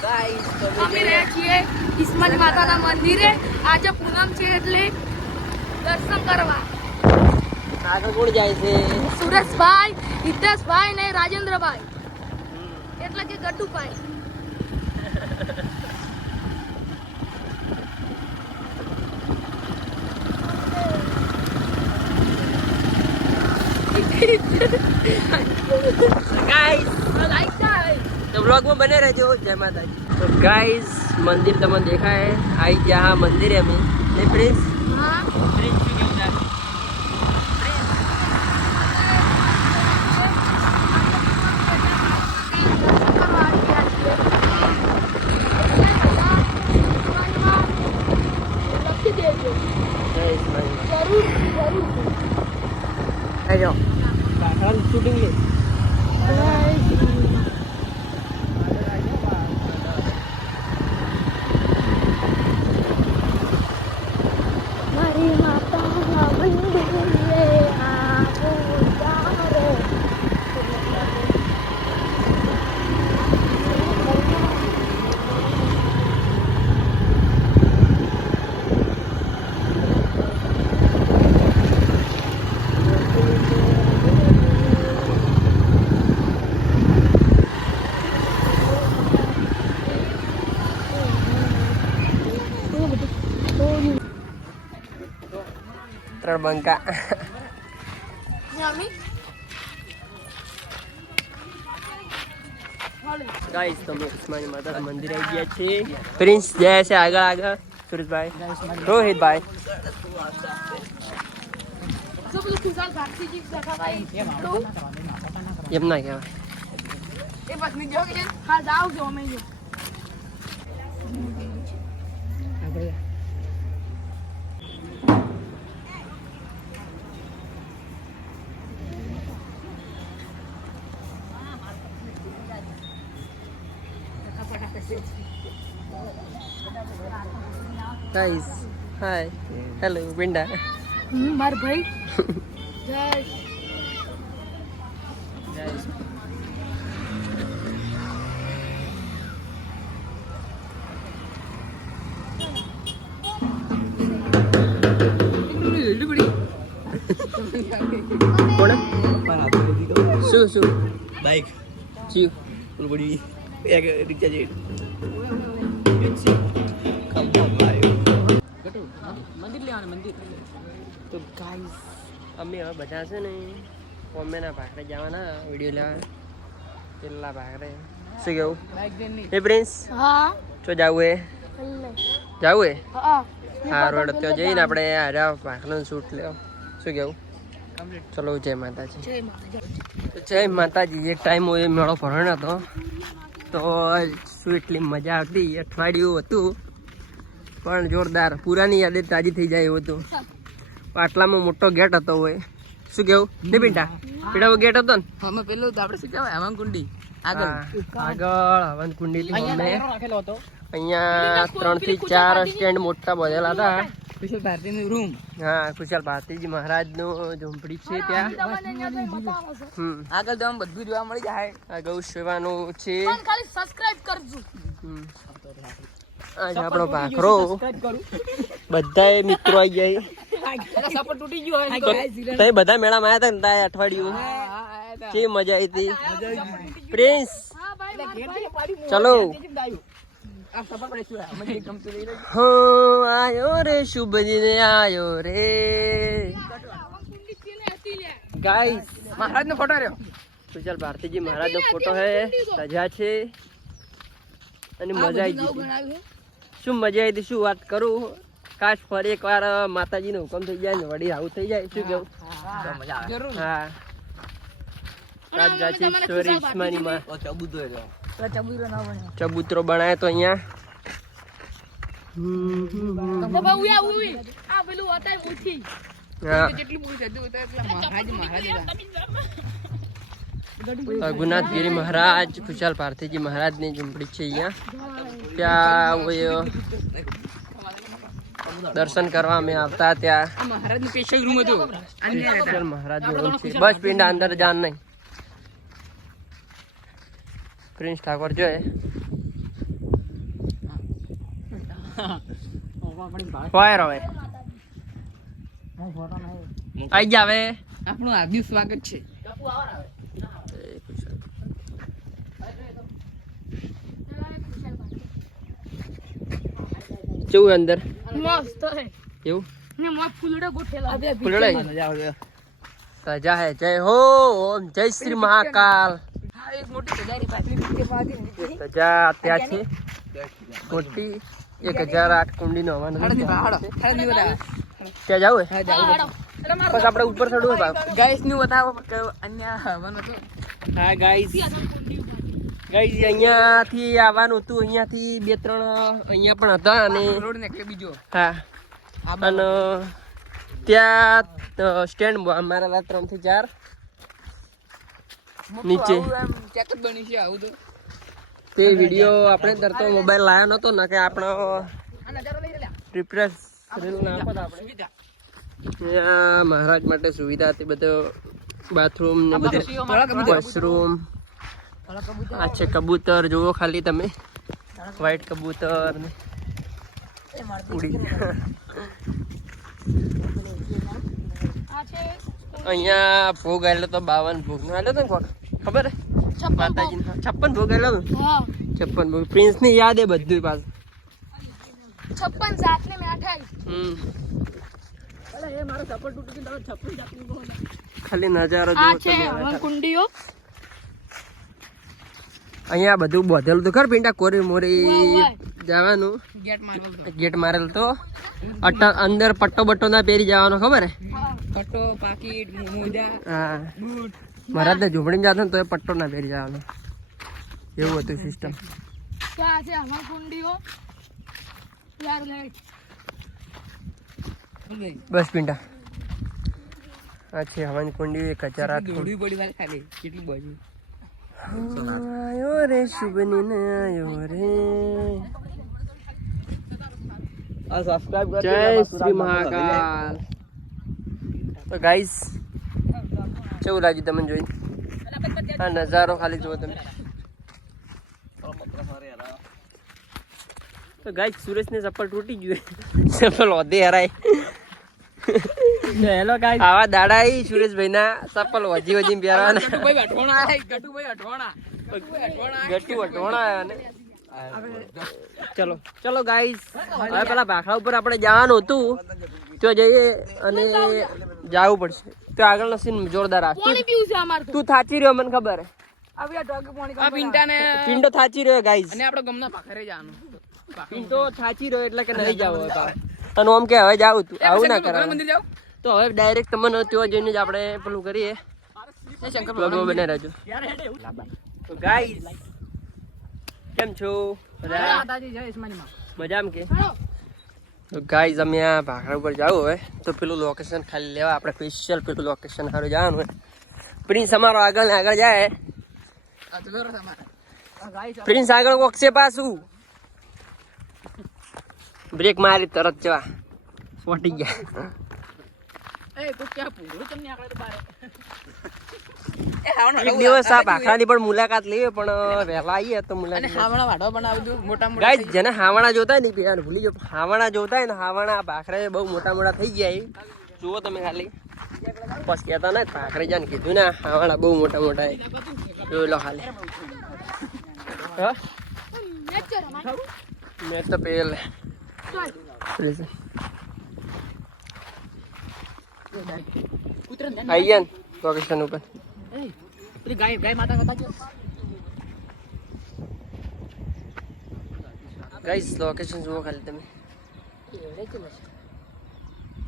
Guys અમે રહ્યા છીએ કિસ્મત માતાના મંદિરે. આજે પૂનમ છે એટલે દર્શન કરવા. આગળ કોણ જાય છે? સુરેશભાઈ, હિતેશભાઈ ને રાજેન્દ્રભાઈ, એટલે કે ગટ્ટુભાઈ. ગાઈસ લાઈક થાય તો બ્લોગમાં બને રહેજો. જય માતાજી. તો ગાઈસ મંદિર તમને દેખાય આઈ ગયા હા મંદિરે અમે ને પ્રિન્સ હા પ્રિન્સ શું કેવું છે? ગાઈસ આજો બાકરાનું શૂટિંગ લે. મારી માતા મંદિરે આવો તારે. ત્રણ બંકા. યામી ગાઈસ તમે ઉસ્માની માતાના મંદિરે આવી ગયા છીએ. પ્રિન્સ જાય છે આગળ આગળ. સુરેશભાઈ, રોહિતભાઈ, જો બધું ખુશાલ ભારતીજી દેખાભાઈ એટલું એમ ના કહેવાય. એ પત્ની જો કે હા જાવ જો અમે જો ગાઈસ હાય હેલો વિંડા. માર ભાઈ જય ગાઈસ કોણ શું શું બાઈક જીવ બડી એક રિક્ષા જેવી મંદિર લેવાનું મંદિર. તો ગાઈસ અમે હવે બધા છે ને કોમેના ભાખરે જવાના વિડીયો લેવા પેલા ભાખરે. શું કેવું એ પ્રિન્સ? હા તો જવું એ જવું એ હા હા રોડ ત્યાં જઈને આપણે આરા ભાખરનું શૂટ લેવા. શું કેવું? ચલો જય માતાજી. જય માતાજી. તો જય માતાજી. એક ટાઈમ હોય મેળો ભરાયો હતો તો શું એટલી મજા આવતી. અઠવાડિયું હતું પણ જોરદાર. પુરાની યાદે તાજી થઈ જાય એવું હતું. આટલામાં મોટો ગેટ હતો હોય. શું કેવું ને પિંટા? પીડાવો ગેટ હતો ને અમે પેલું આપણે શું કહેવાય હવાન કુંડી આગળ આગળ હવન કુંડી થી અમે રાખેલો હતો અહીંયા 3 થી 4 સ્ટેન્ડ મોટા બધેલા હતા. સ્પેશિયલ ભારતીય રૂમ. હા ખુશાલ ભારતીજી મહારાજ નું ઝૂંપડી છે ત્યાં. આગળ જવાનું બધું જોવા મળી જાય. આ ગૌ સેવાનું છે. પણ ખાલી સબસ્ક્રાઇબ કરજો. આજ આપણો ભાખરો બધાય મિત્રો આવી જાય. સપોર્ટ તૂટી ગયો હોય તઈ બધા મેળામાં આવ્યા હતા ને અઠવાડિયું કેવી મજા આવી હતી. પ્રિન્સ હા ભાઈ માર ભાઈ ચલો આ સપોર્ટ પડે છે મને ગમતું લઈ લે. હો આયો રે શુભ દિને આયો રે કુંડી પીને હતી લે. ગાઈસ. મહારાજ નો ફોટો રહ્યો. ખુશાલ ભારતીજી મહારાજ નો ફોટો હે સજા છે અને મજા આવી ગઈ. શું મજા આવી હતી શું વાત કરું. કાશ ફરી એકવાર માતાજીનો હુકમ થઈ જાય ને વળી આવું થઈ જાય. શું કેવું? મજા આવે જરૂર. હા રાજગાછી ચોરી ઇસ્માની માં ચબુતો રહ્યો. ચબુતો ના બન્યો. ચબૂતરો બનાવ્યો તો અહીંયા. તો ભાઈ ઉયા ઉઈ આ પેલું હતા મુઠી હા જેટલું બોલ થતું હતું એટલા મહારાજ રઘુનાથગીરી મહારાજ ખુશાલ ભારતીજી મહારાજની ઝૂંપડી છે અહીંયા. ત્યાં હોય દર્શન કરવા અમે આવતા ત્યાં મહારાજ નું સ્પેશિયલ રૂમ હતું. સ્પેશિયલ મહારાજ નું રૂમ છે. બસ પિંડા અંદર જાન નહીં. પ્રિન્સ ઠાકોર જોઈએ ફાયર હવે આઈ જા હવે આપણું હાર્દિક સ્વાગત છે. કેવું અંદર મસ્ત હે એવું ને મસ્ત ફૂલડો ગોઠેલા ફૂલડાઈ સજા હે જય હો ઓમ જય શ્રી મહાકાલ એક મોટી સજારી પાછી કે પાછી સજા ત્યાં છે મોટી 1008 કુંડી નો હવાનો હાડો ત્યાં જાવ હે હા જાવ. બસ આપણે ઉપર ચડવું ભાઈ ગાઈસ નું બતાવો કે અન્ય હવન હતું. હા ગાઈસ ગાઈસ અહીંયાથી આવવાનું હતું અહીંયાથી 2-3 અહીંયા પણ હતા અને રોડ ને કે બીજો હા અને ત્યાં સ્ટેન્ડ મારા 3 થી 4 નીચે ચેક જ બની છે આવું તો. તે વિડિયો આપણે તરતો મોબાઈલ લાયો નતો ને કે આપણો આ નજારો લઈ લે. રિફ્રેશ રીલ નાખો તો આપણે ત્યાં મહારાજ માટે સુવિધા હતી બધો બાથરૂમ ને બધું વોશરૂમ આ છે કબૂતર જુઓ ખાલી તમે વ્હાઈટ કબૂતર ને ઉડી આ છે અહીંયા ભોગ આવેલો તો 52 ભોગ નો આવેલો તો કોણ ખબર હે માતાજી 56 ભોગ આવેલો હા 56 ભોગ પ્રિન્સ ની યાદ હે બધું પાછું 56 જાત ને મેઠાઈ અલા એ મારો સપોર્ટ તૂટી ગયો. 56 જાતની બોલ. ખાલી નજારો આ જુઓ છે તમે હવન કુંડીઓ અહીંયા બધું બોધેલું તો ખર પિંડા કોરી મોરી વાહ. જવાનું ગેટ મારવો. ગેટ મારેલ તો અંદર પટ્ટો બટ્ટો ના પહેરી જવાનો ખબર હે હા કટો પાકીટ મોજા હા બૂટ. મહારાજ ને ઝૂંપડીમાં જતો ને તો એ પટ્ટો ના પહેરી જવાનો એવું હતું સિસ્ટમ તો આ છે હવન કુંડીઓ યાર લાઈટ બસ પિંડા આ છે હવાની કુંડી 1008 દોડવી પડી તારે ખાલી કેટલું બાજુ. આયો રે શુભની ને આયો રે આ સબસ્ક્રાઇબ જય શ્રી મહાકાલ તો ગાઈસ કેવું લાગ્યું તમને જોઈને આ નજારો ખાલી જુઓ તમે તો ગાઈસ સુરેશ ને ચપ્પલ તૂટી ગયું ચપ્પલ વધે હરાય હેલો ગાઈસ આવા દાડા ઈ સુરેશભાઈ ના ચપ્પલ વજી વજી પહેરવાના ગટુભાઈ અઠવાણા આય ગટુભાઈ અઠવાણા ગટુ અટોણા આયા ને ચલો ચલો ગાઈસ હવે પેલા ભાખડા ઉપર આપણે જવાનું હતું તો જઈએ અને જાવું પડશે તો આગળનો સીન જોરદાર આ પાણી પીવું છે અમાર તો તું થાચી રહ્યો મને ખબર હે આવી આ ડોગ પાણી આ પિંટાને પિંડો થાચી રહ્યો ગાઈસ અને આપણો ગમના પાખરે જવાનું. પિંડો થાચી રહ્યો એટલે કે નહીં જાવ હવે પાછા. અને આમ કે હવે જાવું તું આવું ના કરાય મંદિર જાવ. તો હવે ડાયરેક્ટ તમને ત્યાં જઈને જ આપણે પેલું કરીએ શંકર બ્લોગમાં બને રહેજો તો ગાઈસ કેમ છો બધા માતાજી જય ઈસ્માનીમાં. મજામાં કે તો ગાઈઝ અમે આ ભાખડા ઉપર જાવ હવે તો પેલું લોકેશન ખાલી લેવા આપણે સ્પેશિયલ પેલું લોકેશન સારું જવાનું હોય પ્રિન્સ અમારો આગળ ને આગળ જાય આ તો બરો તમારે. આ ગાઈસ પ્રિન્સ આગળ વોકશે પાછું બ્રેક મારી તરત જવા ફોટી ગયા એ તો ક્યાં પૂરો તમને આકડે તો બારે. એક દિવસ આ ભાખડાની પણ મુલાકાત લેવી પણ વહેલા આવીએ તો અને મુલાકાત હાવણા વાડો બનાવી દઉં મોટા મોટા. ગાઈઝ જેને હાવણા જોતા હોય ને યાર ભૂલી જાઓ હાવણા જોતા હોય ને હાવણા આ ભાખડા બહુ મોટા મોટા થઈ ગયા એ જુઓ તમે ખાલી બસ કહેતા ને ભાખરે જાને કીધું ને હાવણા બહુ મોટા મોટા જોઈ લો ખાલી હા નેચર અમાર મેં તો પેલ કૂતરાને ધ્યાન આવી ગયા ને લોકેશન ઉપર એ પેલી ગાય ગાય માતા કહેતા છો. ગાઈસ લોકેશન જુઓ ખાલી તમે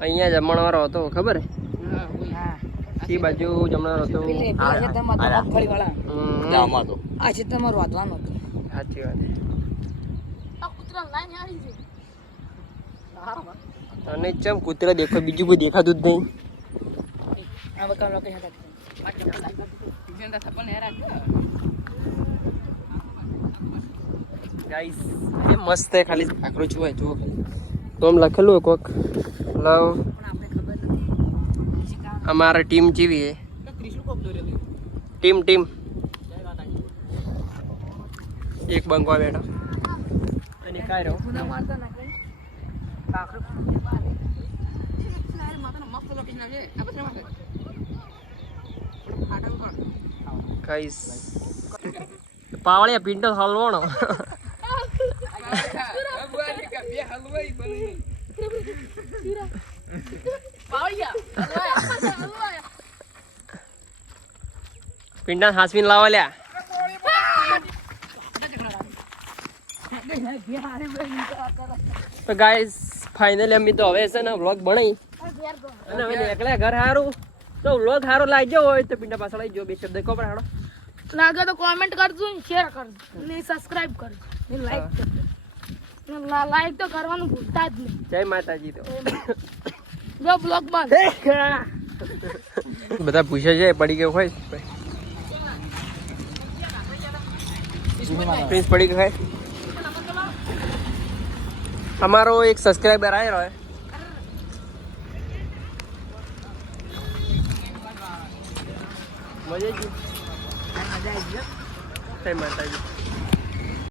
અહીંયા જમણવારો હતો ખબર હે હા એ બાજુ જમણવારો હતો આ છે તમારો મગફળી વાળા. હમ. આ છે તમારો વાદવાનો હતો. સાચી વાત આ કૂતરા લાઈન આવી છે અને ચમ કૂતરા દેખો બીજું કોઈ દેખાતું જ નહીં આ વખત લોકો હતા. આ ચપ્પલ જીંદા થપ્પલ ને રાખજો. ગાઈસ એ મસ્ત હે ખાલી ભાખરો જુઓ જુઓ ખાલી તો આમ લખેલું હોય કોક લવ પણ આપણે ખબર નથી. શિકા અમારા ટીમ જેવી હે તો ત્રિશુલ કોક દોરેલું. ટીમ ટીમ જય માતાજી. એક બંકવા બેઠો અને કાય રહ્યો પૂનમ માતા ના કઈ કઈસ પાવળિયા પિંડો હલવાનો પિંડા હાસવીને લાવા લ્યા તો ગાઈસ ફાઇનલી અમે તો હવે છે ને વ્લોગ બનાવી અને હવે એકલા ઘર સારું તો વ્લોગ સારો લાગ્યો હોય તો પિંડા પાછળ આવી જો બે શબ્દ કહો પણ હાડો લાગે તો કોમેન્ટ કરજો ને શેર કરજો ને સબસ્ક્રાઇબ કરજો ને લાઈક કરજો ને લાઈક તો કરવાનું ભૂલતા જ નહીં જય માતાજી તો જો બ્લોગ બંધ બધા પૂછે છે પડી ગયો હોય પ્રિન્સ પડી ગયો હોય हमारो एक सब्सक्राइबर आया रहा है मजे की माता जी